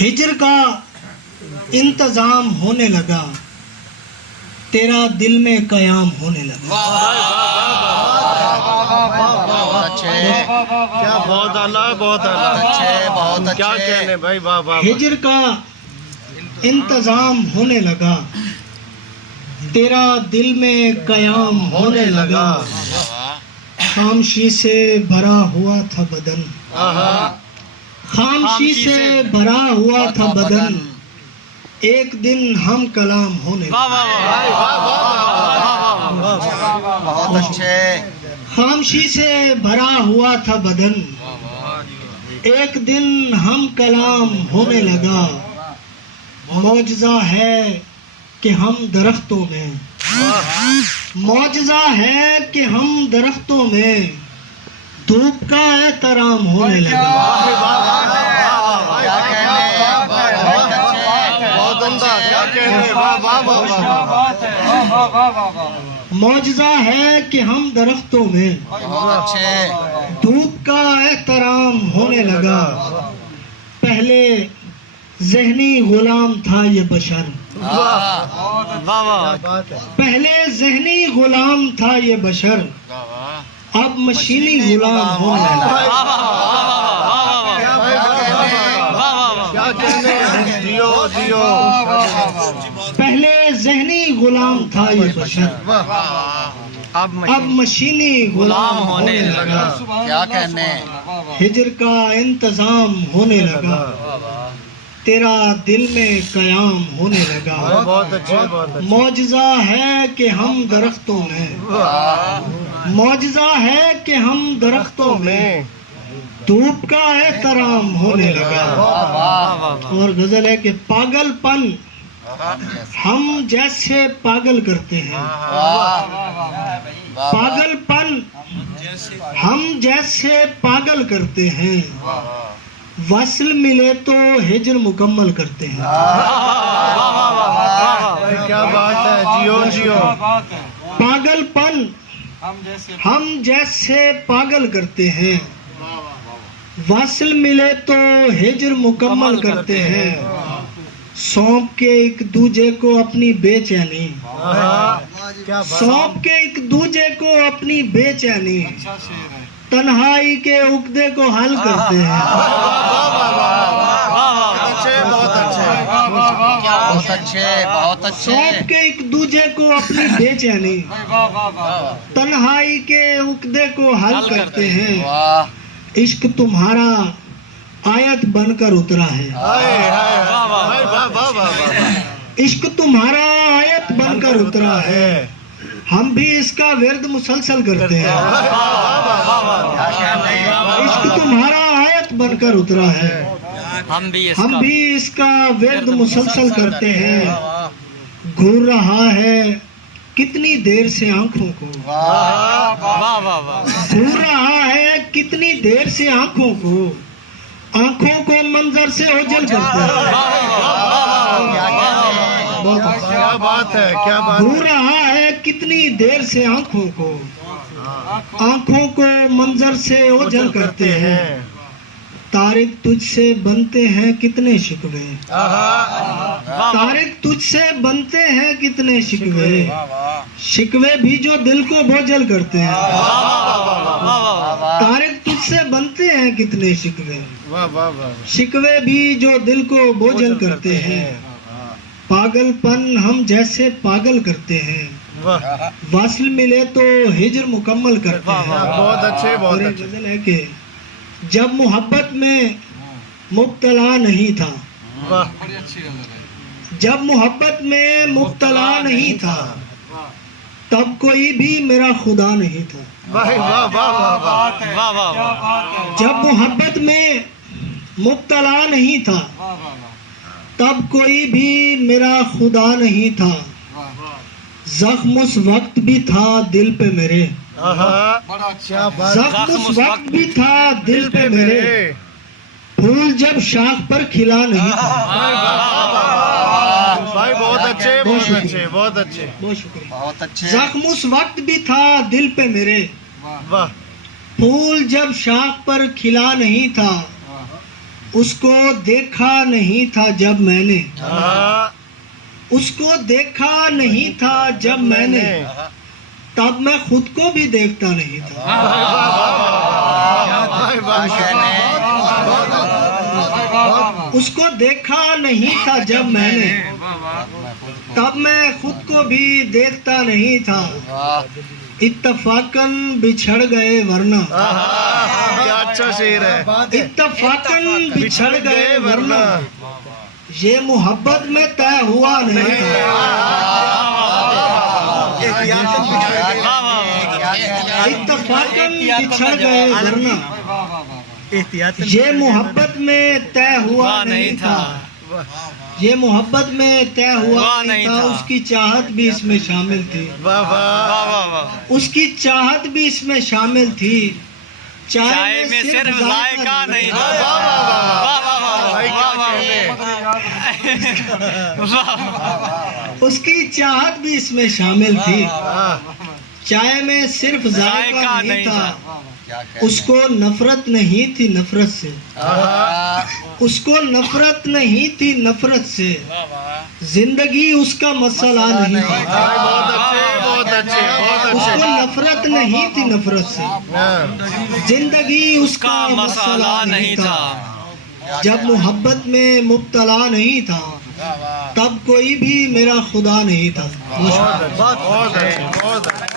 ہجر کا انتظام ہونے لگا، تیرا دل میں قیام ہونے لگا۔ کیا بہت اعلیٰ، بہت اعلیٰ، کیا کہنے بھائی، واہ واہ۔ ہجر کا انتظام ہونے لگا، تیرا دل میں قیام ہونے لگا۔ خاموشی سے بھرا ہوا تھا بدن، خاموشی سے بھرا ہوا تھا بدن، ایک دن ہم کلام ہونے لگا۔ بہت اچھے۔ خاموشی سے بھرا ہوا تھا بدن، ایک دن ہم کلام ہونے لگا۔ معجزہ ہے کہ ہم درختوں میں، معجزہ ہے کہ ہم درختوں میں دھوپ کا احترام ہونے لگا۔ بہت عمدہ، کیا کہنے، واہ واہ واہ۔ معجزہ ہے کہ ہم درختوں میں دھوپ کا احترام ہونے لگا۔ پہلے ذہنی غلام تھا یہ بشر، پہلے ذہنی غلام تھا یہ بشر، اب مشینی غلام ہونے لگا۔ پہلے ذہنی غلام تھا یہ بشر، اب مشینی غلام ہونے لگا۔ کیا کہنے۔ ہجر کا انتظام ہونے لگا، تیرا دل میں قیام ہونے لگا۔ بہت اچھے، بہت اچھے۔ معجزہ ہے کہ ہم درختوں میں، معجزہ ہے کہ ہم درختوں میں دھوپ کا احترام ہونے لگا۔ اور غزل ہے کہ پاگل پن ہم جیسے پاگل کرتے ہیں، پاگل پن ہم جیسے پاگل کرتے ہیں، وصل ملے تو ہجر مکمل کرتے ہیں۔ کیا بات ہے، جیو جیو۔ پاگل پن ہم جیسے پاگل کرتے ہیں، وصل ملے تو ہجر مکمل کرتے ہیں۔ سونپ کے ایک دوجے کو اپنی بے چینی، سونپ کے ایک دوجے کو اپنی بے چینی، تنہائی کے عقدے کو حل کرتے ہیں۔ بہت اچھے، بہت اچھے۔ سونپ کے ایک دوجے کو اپنی بے چینی، تنہائی کے عقدے کو حل کرتے ہیں۔ عشق تمہارا آیت بن کر اترا ہے، عشق تمہارا آیت بن کر اترا ہے، ہم بھی اس کا ورد مسلسل کرتے ہیں۔ عشق تمہارا آیت بن کر اترا ہے، ہم بھی اس کا ورد مسلسل کرتے ہیں۔ گھور رہا ہے کتنی دیر سے آنکھوں کو، گھور رہا ہے کتنی دیر سے آنکھوں کو، آنکھوں کو منظر سے اوجھل کرتے ہیں۔ کیا بات ہے، کیا بات۔ گھور رہا ہے کتنی دیر سے آنکھوں کو، آنکھوں کو منظر سے اوجھل کرتے ہیں۔ طارق تجھ سے بنتے ہیں کتنے شکوے، طارق تجھ سے بنتے ہیں کتنے شکوے، شکوے بھی جو دل کو بوجھل کرتے ہیں۔ طارق تجھ سے بنتے ہیں کتنے شکوے، شکوے بھی جو دل کو بوجھل کرتے ہیں۔ پاگل پن ہم جیسے پاگل کرتے ہیں، وصل ملے تو ہجر مکمل کرتے ہیں۔ بہت اچھے، بہت اور ایک اچھے۔ غزل ہے کہ جب محبت میں مبتلا نہیں تھا، جب محبت میں مبتلا نہیں تھا، تب کوئی بھی میرا خدا نہیں تھا۔ جب محبت میں مبتلا نہیں تھا، تب کوئی بھی میرا خدا نہیں تھا، زخم اس وقت بھی تھا دل پہ میرے، زخم اس وقت بھی تھا دل پہ میرے، پھول جب شاخ پر کھلا نہیں تھا۔ بھائی بہت اچھے، بہت اچھے، بہت اچھے، بہت شکریہ۔ بہت اچھے۔ زخم اس وقت بھی تھا دل پہ میرے، واہ۔ پھول جب شاخ پر کھلا نہیں تھا، اس کو دیکھا نہیں تھا جب میں نے ہاں اس کو دیکھا نہیں تھا جب میں نے تب میں خود کو بھی دیکھتا نہیں تھا بھائی کیا کہنے اس کو دیکھا نہیں تھا جب میں نے تب میں خود کو بھی دیکھتا نہیں تھا واہ اتفاقاً بچھڑ گئے ورنہ کیا اچھا شعر ہے اتفاقاً بچھڑ گئے ورنہ یہ محبت میں طے ہوا نہیں تھا اتفاقاً بچھڑ گئے ورنہ یہ محبت میں طے ہوا نہیں تھا یہ محبت میں طے ہوا نہیں تھا اس کی چاہت بھی اس میں شامل تھی واہ واہ اس کی چاہت بھی اس میں شامل تھی چائے میں صرف ذائقہ نہیں تھا بھائی کیا کہنے اس کی چاہت بھی اس میں شامل تھی ہاں چائے میں صرف ذائقہ نہیں تھا کیا اس کو نفرت نہیں تھی نفرت سے اس کو نفرت نہیں تھی نفرت سے زندگی اس کا مسئلہ نہیں تھا بہت اچھے بہت اس اچھے کو نفرت نہیں تھی نفرت سے زندگی اس کا مسئلہ نہیں تھا جب محبت میں مبتلا نہیں تھا تب کوئی بھی میرا خدا نہیں تھا بہت اچھے بہت اچھے